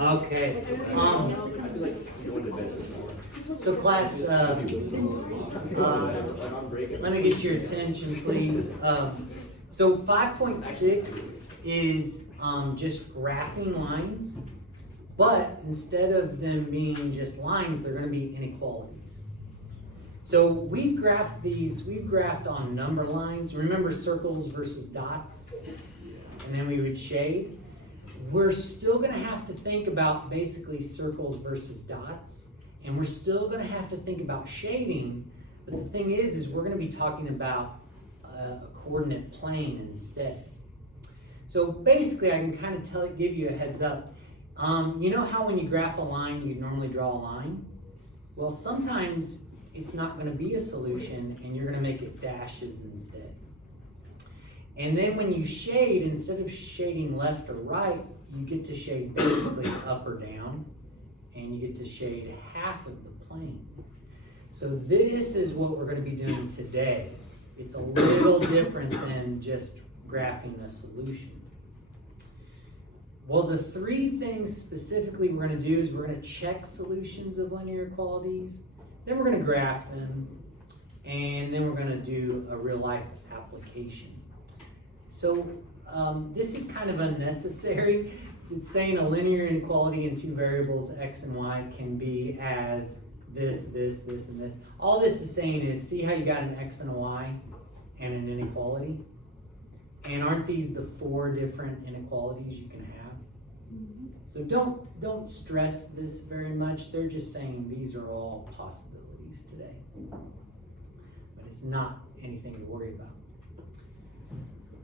Okay. So class, let me get your attention, please. So 5.6 is just graphing lines, but instead of them being just lines, they're going to be inequalities. So we've graphed on number lines. Remember circles versus dots? And then we would shade. We're still going to have to think about basically circles versus dots, and we're still going to have to think about shading, but the thing is we're going to be talking about a coordinate plane instead. So basically I can kind of give you a heads up. You know how when you graph a line, you normally draw a line? Well, sometimes it's not going to be a solution, and you're going to make it dashes instead. And then when you shade, instead of shading left or right, you get to shade basically up or down, and you get to shade half of the plane. So this is what we're going to be doing today. It's a little different than just graphing a solution. Well, the three things specifically we're going to do is we're going to check solutions of linear equalities, then we're going to graph them, and then we're going to do a real life application. So this is kind of unnecessary. It's saying a linear inequality in two variables, x and y, can be as this, this, this, and this. All this is saying is, see how you got an x and a y and an inequality? And aren't these the four different inequalities you can have? So don't stress this very much. They're just saying these are all possibilities today. But it's not anything to worry about.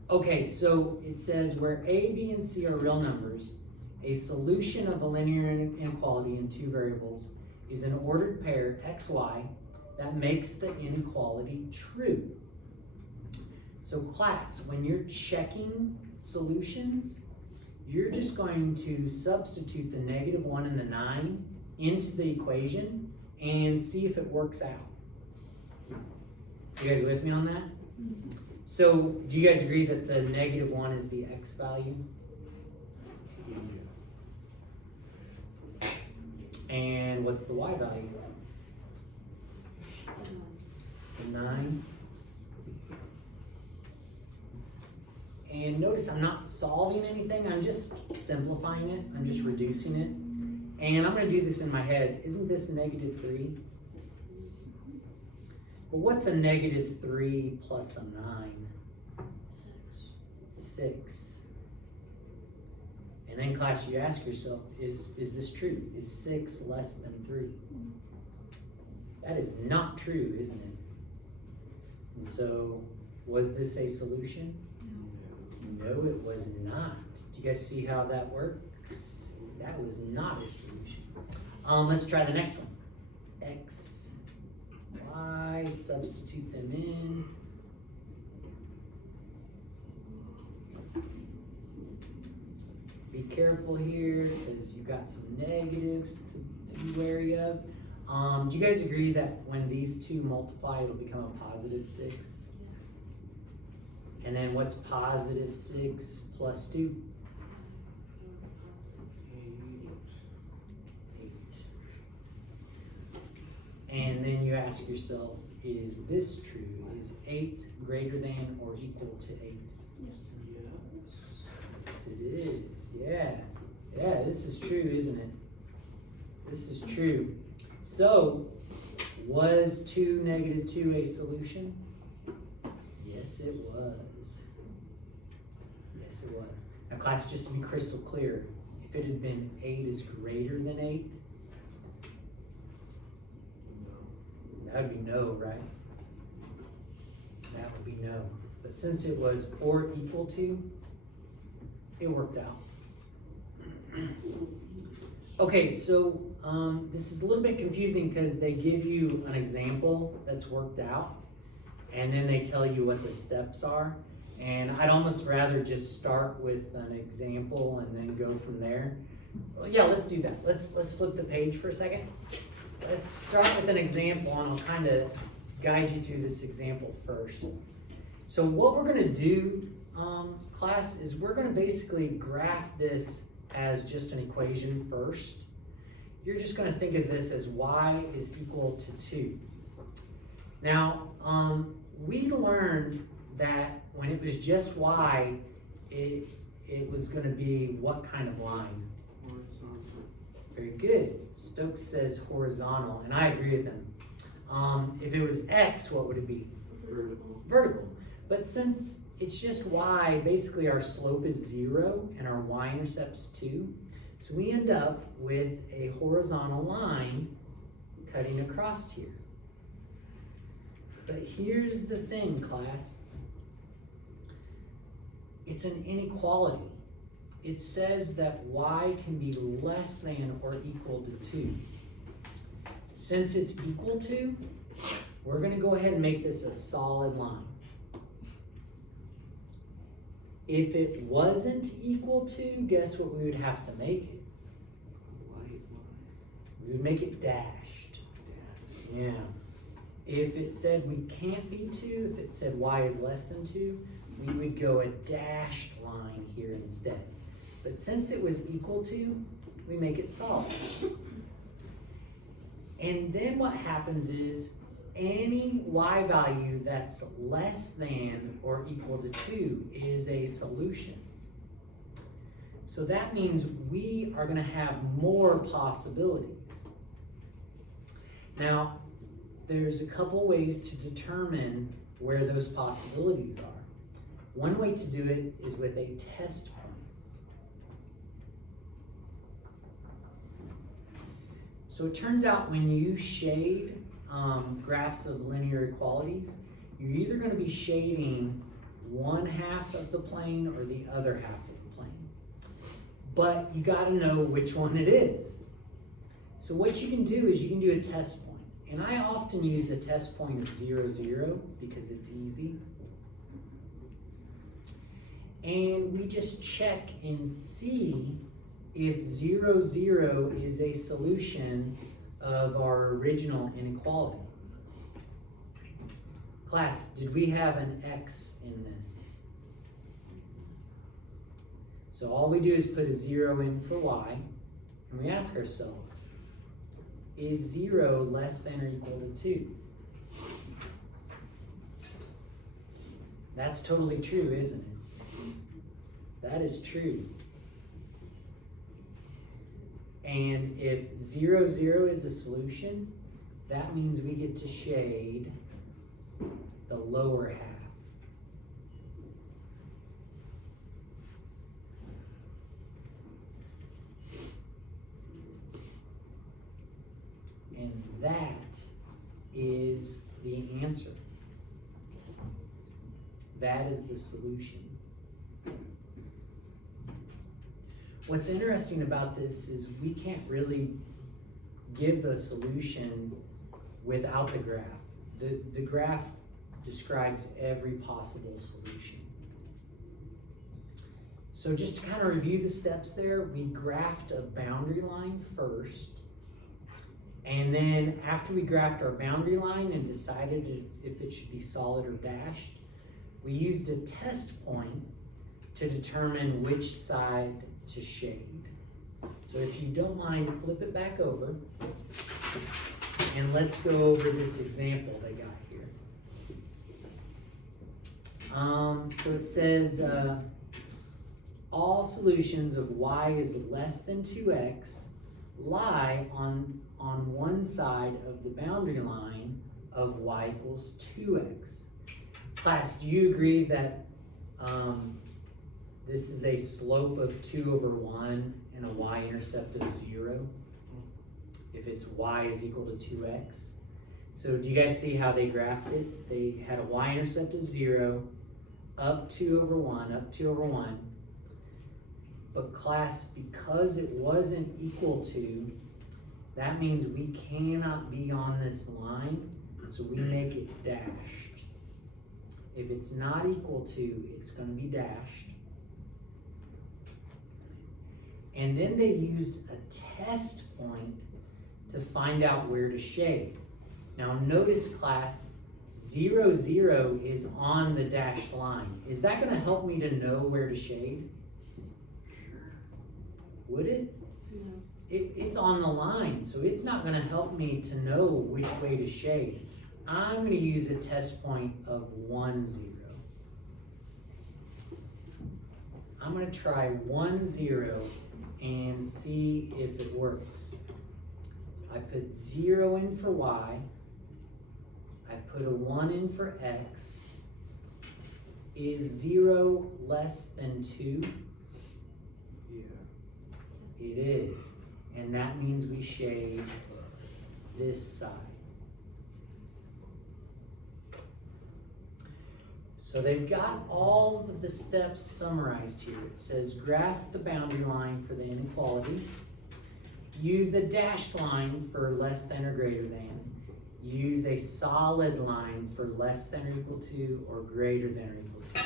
Okay, so it says where a, b, and c are real numbers, a solution of a linear inequality in two variables is an ordered pair x, y that makes the inequality true. So class, when you're checking solutions, you're just going to substitute the -1 and the 9 into the equation and see if it works out. You guys with me on that? So, do you guys agree that the -1 is the x value? And what's the y value? The 9. And notice I'm not solving anything, I'm just simplifying it, I'm just reducing it. And I'm going to do this in my head. Isn't this -3? Well, what's a -3 plus a 9? 6. And then class, you ask yourself, is this true? Is 6 less than 3? That is not true, isn't it? And so, was this a solution? No, it was not. Do you guys see how that works? That was not a solution. Let's try the next one. X, Y, substitute them in. Be careful here because you got some negatives to be wary of. Do you guys agree that when these two multiply, it'll become a +6? And then what's +6 plus 2? 8. And then you ask yourself, is this true? Is 8 greater than or equal to 8? Yes, it is. Yeah, this is true, isn't it? This is true. So, was 2 - 2 a solution? Yes, it was. Yes, it was. Now, class, just to be crystal clear, if it had been 8 is greater than 8, that would be no, right? That would be no. But since it was or equal to, it worked out. Okay, so this is a little bit confusing because they give you an example that's worked out, and then they tell you what the steps are. And I'd almost rather just start with an example and then go from there. Well, yeah, let's do that. Let's flip the page for a second. Let's start with an example, and I'll kind of guide you through this example first. So what we're gonna do, class, is we're gonna basically graph this as just an equation first. You're just gonna think of this as y is equal to 2. Now, we learned that when it was just y, it was gonna be what kind of line? Horizontal. Very good. Stokes says horizontal, and I agree with him. If it was x, what would it be? Vertical. Vertical. But since it's just y, basically our slope is 0 and our y-intercept's 2. So we end up with a horizontal line cutting across here. But here's the thing, class. It's an inequality. It says that y can be less than or equal to 2. Since it's equal to, we're going to go ahead and make this a solid line. If it wasn't equal to, guess what we would have to make it? White line. We would make it dashed. Yeah. If it said we can't be 2, if it said y is less than 2, we would go a dashed line here instead. But since it was equal to, we make it solid. And then what happens is any y value that's less than or equal to 2 is a solution. So that means we are going to have more possibilities. Now, there's a couple ways to determine where those possibilities are. One way to do it is with a test point. So it turns out when you shade graphs of linear equalities, you're either going to be shading one half of the plane or the other half of the plane. But you got to know which one it is. So what you can do is you can do a test point. And I often use a test point of 0, 0 because it's easy. And we just check and see if 0, 0 is a solution of our original inequality. Class, did we have an x in this? So all we do is put a 0 in for y, and we ask ourselves, is 0 less than or equal to 2? That's totally true, isn't it? That is true. And if 0, 0 is a solution, that means we get to shade the lower half. And that is the answer. That is the solution. What's interesting about this is we can't really give a solution without the graph. The graph describes every possible solution. So just to kind of review the steps there, we graphed a boundary line first. And then after we graphed our boundary line and decided if it should be solid or dashed, we used a test point to determine which side to shade. So if you don't mind, flip it back over and let's go over this example they got here. So it says all solutions of y is less than 2x lie on one side of the boundary line of y equals 2x. Class, do you agree that this is a slope of 2 over 1 and a y-intercept of 0? If it's y is equal to 2x. So do you guys see how they graphed it? They had a y-intercept of 0, up 2 over 1, up 2 over 1. But class, because it wasn't equal to, that means we cannot be on this line, so we make it dashed. If it's not equal to, it's going to be dashed. And then they used a test point to find out where to shade. Now notice, class, 0, 0 is on the dashed line. Is that gonna help me to know where to shade? Sure. Would it? No. It's on the line, so it's not gonna help me to know which way to shade. I'm gonna use a test point of 1, 0. I'm gonna try 1, 0 and see if it works. I put 0 in for Y. I put a 1 in for X. Is 0 less than 2? Yeah. It is. And that means we shade this side. So they've got all of the steps summarized here. It says graph the boundary line for the inequality. Use a dashed line for less than or greater than. Use a solid line for less than or equal to or greater than or equal to.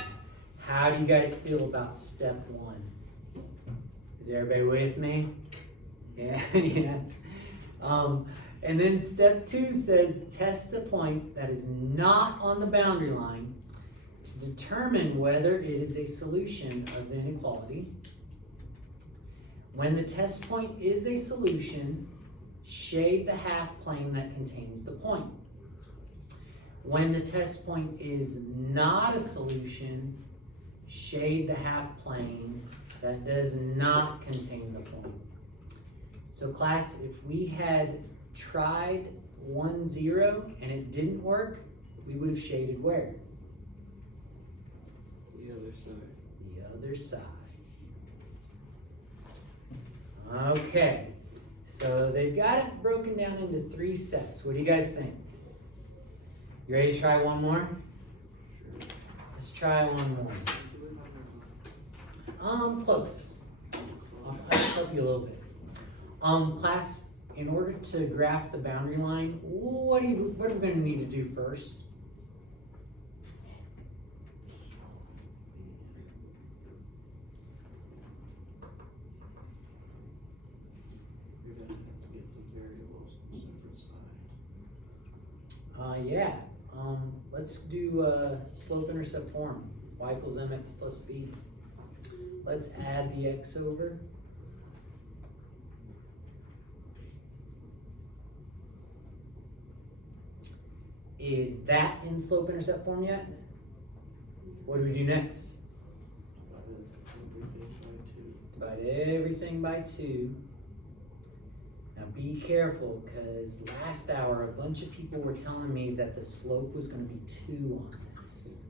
How do you guys feel about step 1? Is everybody with me? Yeah, yeah. And then step 2 says test a point that is not on the boundary line to determine whether it is a solution of the inequality. When the test point is a solution, shade the half plane that contains the point. When the test point is not a solution, shade the half plane that does not contain the point. So class, if we had tried 1, 0 and it didn't work, we would have shaded where? The other side. The other side. Okay, so they've got it broken down into 3 steps. What do you guys think? You ready to try one more? Sure. Let's try one more. Close. I'll just help you a little bit. Class, in order to graph the boundary line, what are we going to need to do first? You're gonna have to get the variables on separate side. Yeah. Let's do slope-intercept form. Y equals mx plus b. Let's add the x over. Is that in slope-intercept form yet? What do we do next? Divide everything by 2. Divide everything by 2. Now be careful, because last hour a bunch of people were telling me that the slope was going to be 2 on this.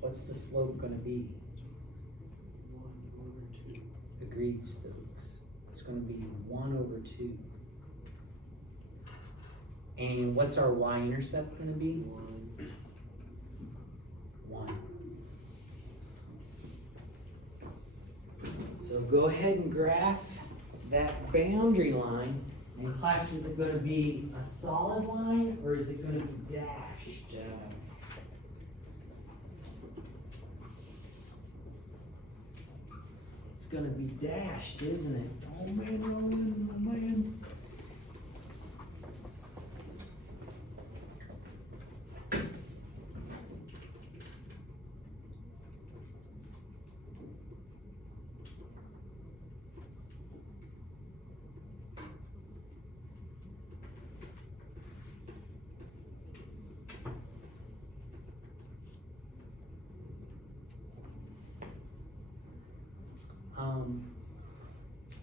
What's the slope going to be? 1 over 2. Agreed, Stokes. It's going to be 1 over 2. And what's our y-intercept going to be? 1. 1. So go ahead and graph that boundary line. And class, is it going to be a solid line or is it going to be dashed? It's going to be dashed, isn't it? Oh man, oh man, oh man.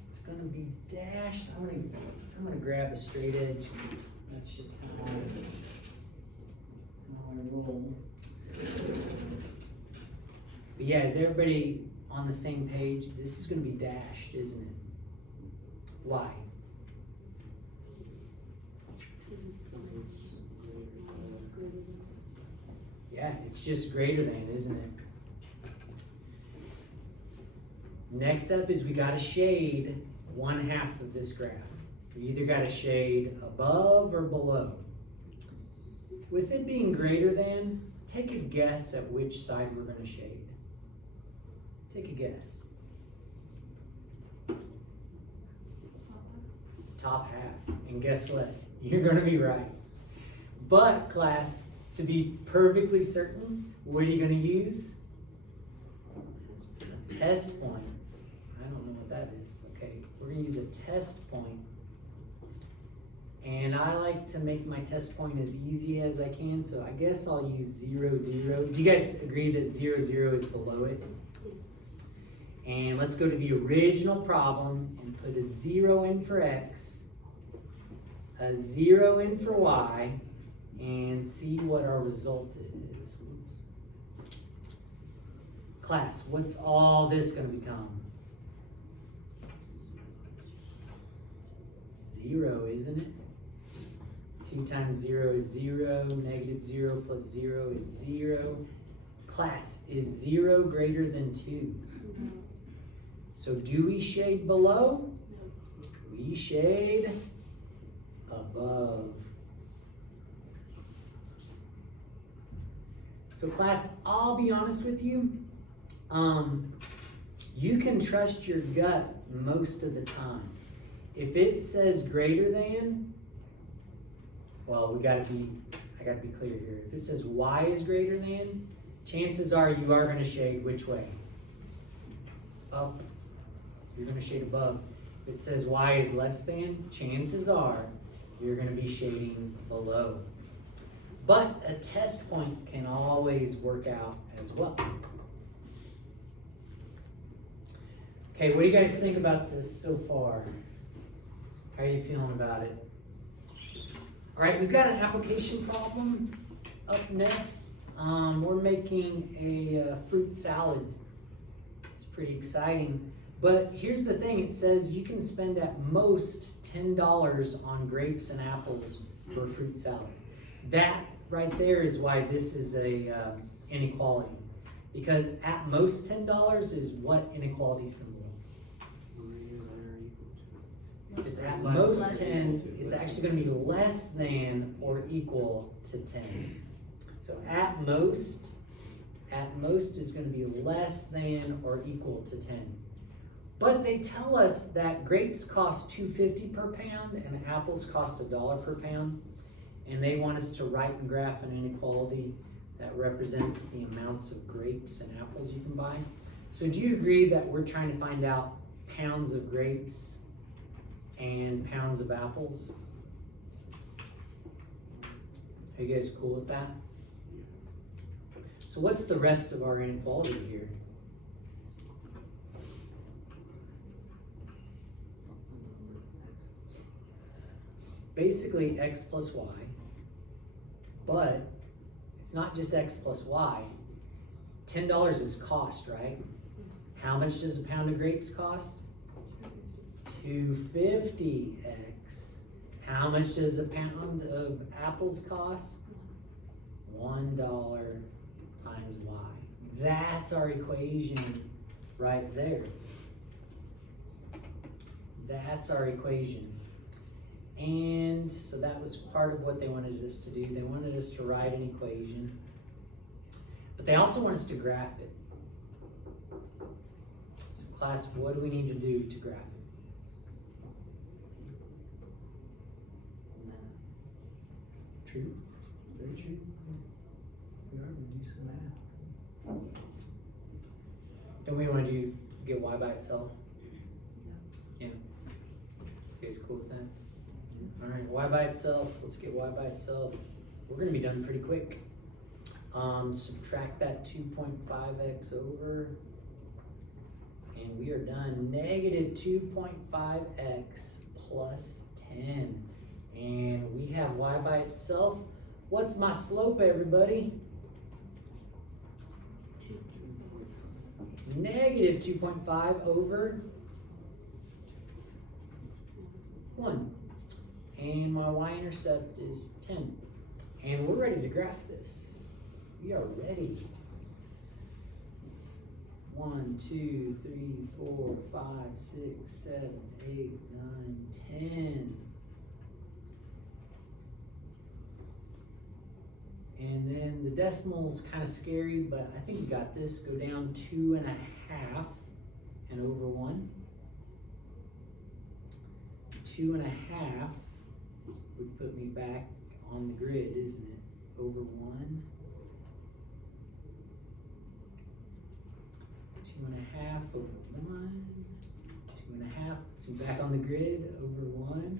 It's gonna be dashed. I'm gonna grab a straight edge, 'cause that's just how I roll. But yeah, is everybody on the same page? This is gonna be dashed, isn't it? Why? Because it's Greater greater than. Yeah, it's just greater than, isn't it? Next up is we gotta shade 1/2 of this graph. We either gotta shade above or below. With it being greater than, take a guess at which side we're gonna shade. Take a guess. Top half. And guess what? You're gonna be right. But class, To be perfectly certain, what are you gonna use? A test point. I don't know what that is. Okay, we're gonna use a test point. And I like to make my test point as easy as I can, so I guess I'll use 0, 0. Do you guys agree that 0, 0 is below it? And let's go to the original problem and put a 0 in for x, a 0 in for y, and see what our result is. Oops. Class, what's all this going to become? 0, isn't it? 2 times 0 is 0, negative 0 plus 0 is 0. Class, is 0 greater than 2? So do we shade below? We shade above. So class, I'll be honest with you. You can trust your gut most of the time. If it says greater than, well, I gotta be clear here. If it says y is greater than, chances are you are gonna shade which way? Up. You're gonna shade above. If it says y is less than, chances are you're gonna be shading below. But a test point can always work out as well. Okay, what do you guys think about this so far? How are you feeling about it? All right, we've got an application problem up next. We're making a fruit salad. It's pretty exciting. But here's the thing, it says you can spend at most $10 on grapes and apples for a fruit salad. That right there is why this is a inequality. Because at most $10 is what inequality symbol? It's at most 10, it's actually going to be less than or equal to 10. So at most is going to be less than or equal to 10. But they tell us that grapes cost $2.50 per pound and apples cost $1 per pound. And they want us to write and graph an inequality that represents the amounts of grapes and apples you can buy. So do you agree that we're trying to find out pounds of grapes and pounds of apples? Are you guys cool with that? So what's the rest of our inequality here? Basically x plus y, but it's not just x plus y. $10 is cost, right? How much does a pound of grapes cost? $2.50x. How much does a pound of apples cost? $1 times y. That's our equation right there. That's our equation. And so that was part of what they wanted us to do. They wanted us to write an equation. But they also want us to graph it. So class, what do we need to do to graph it? True? Very true. We are reducing math. Don't we want to get y by itself? Yeah. You guys cool with that? All right, y by itself. Let's get y by itself. We're going to be done pretty quick. Subtract that 2.5x over, and we are done. Negative 2.5x plus 10. And we have y by itself. What's my slope, everybody? Negative 2.5 over 1. And my y-intercept is 10. And we're ready to graph this. We are ready. 1, 2, 3, 4, 5, 6, 7, 8, 9, 10. And then the decimal's kind of scary, but I think we got this. Go down 2.5 and over 1. 2.5 would put me back on the grid, isn't it? over 1. 2.5 over 1. 2.5, so back on the grid, over 1.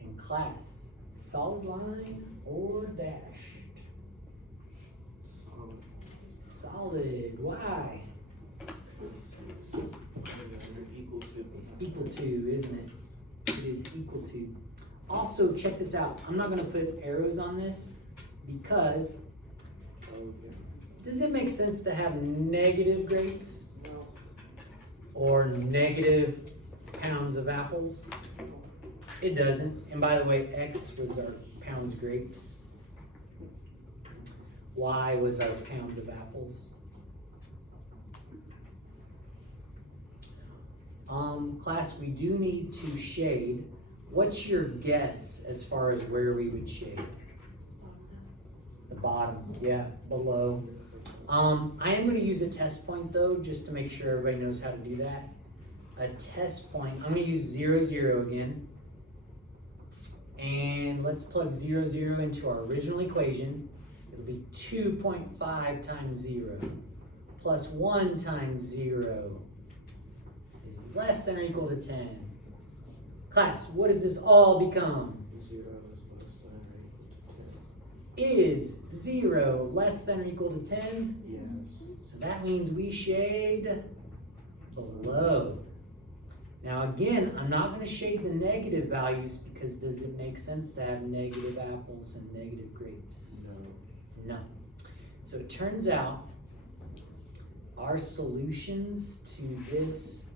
And class, solid line or dashed? Solid, why? It's equal to, isn't it? It is equal to. Also, check this out. I'm not gonna put arrows on this because does it make sense to have negative grapes? No. Or negative pounds of apples? It doesn't. And by the way, X was our pounds of grapes. Y was our pounds of apples. Class, we do need to shade. What's your guess as far as where we would shade? The bottom, yeah, below. I am going to use a test point though, just to make sure everybody knows how to do that. A test point, I'm going to use 0, 0 again. And let's plug 0, 0 into our original equation. It'll be 2.5 times 0 plus 1 times 0 is less than or equal to 10. Class, what does this all become? 0 is less than or equal to 10. Is 0 less than or equal to 10? Yes. So that means we shade below. Now again, I'm not going to shade the negative values because does it make sense to have negative apples and negative grapes? No. No. So it turns out our solutions to this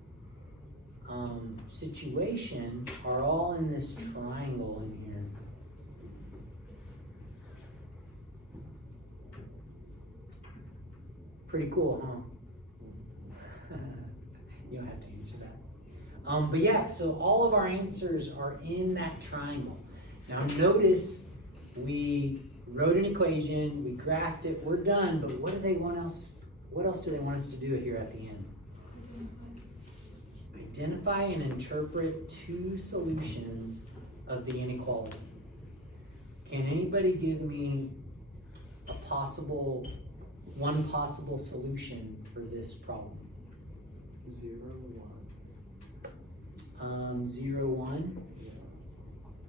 situation are all in this triangle in here. Pretty cool, huh? You don't have to answer that. But yeah, so all of our answers are in that triangle. Now notice we wrote an equation, we graphed it, we're done, but what else do they want us to do here at the end? Identify and interpret two solutions of the inequality. Can anybody give me one possible solution for this problem? 0, 1. 0, 1. Yeah.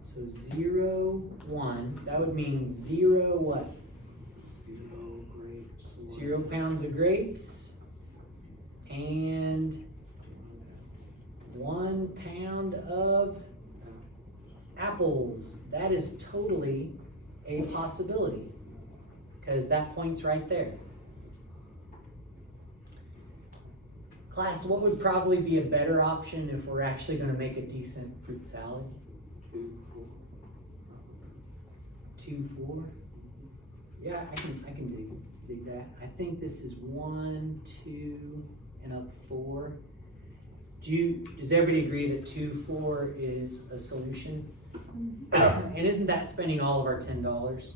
So 0, 1, that would mean 0 what? 0 grapes. 0 pounds of grapes and 1 pound of apples. That is totally a possibility because that point's right there. Class, what would probably be a better option if we're actually going to make a decent fruit salad? 2, 4. 2, 4. Yeah, I can dig that. I think this is 1, 2, and up 4. Does everybody agree that 2, 4 is a solution? And isn't that spending all of our $10?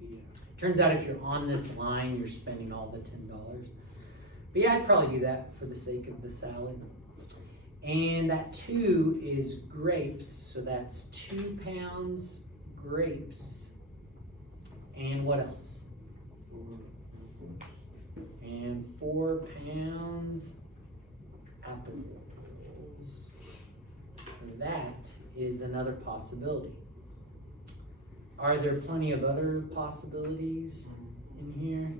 Yeah. Turns out if you're on this line, you're spending all the $10. But yeah, I'd probably do that for the sake of the salad. And that 2 is grapes, so that's 2 pounds grapes. And what else? 4. And 4 pounds apples. That is another possibility. Are there plenty of other possibilities in here?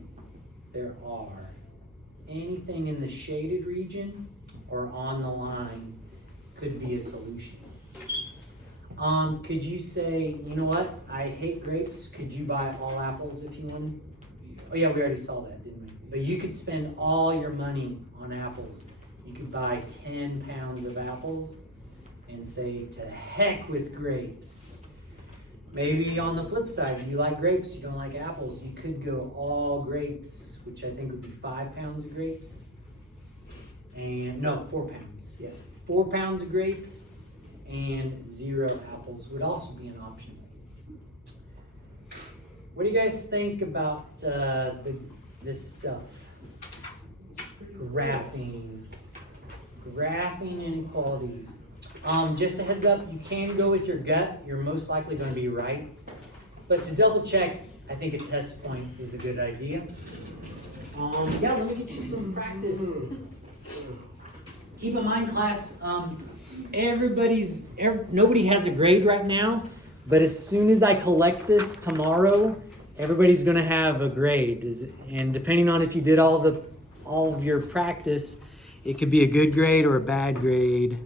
There are. Anything in the shaded region or on the line could be a solution. Could you say, you know what? I hate grapes. Could you buy all apples if you wanted? Oh yeah, we already saw that, didn't we? But you could spend all your money on apples. You could buy 10 pounds of apples and say, to heck with grapes. Maybe on the flip side, you like grapes, you don't like apples. You could go all grapes, which I think would be 5 pounds of grapes. And no, 4 pounds. Yeah, 4 pounds of grapes and 0 apples would also be an option. What do you guys think about this stuff? Graphing inequalities. Just a heads up, you can go with your gut. You're most likely going to be right. But to double check, I think a test point is a good idea. Yeah, let me get you some practice. Keep in mind, class, nobody has a grade right now, but as soon as I collect this tomorrow, everybody's going to have a grade. And depending on if you did all of your practice, it could be a good grade or a bad grade.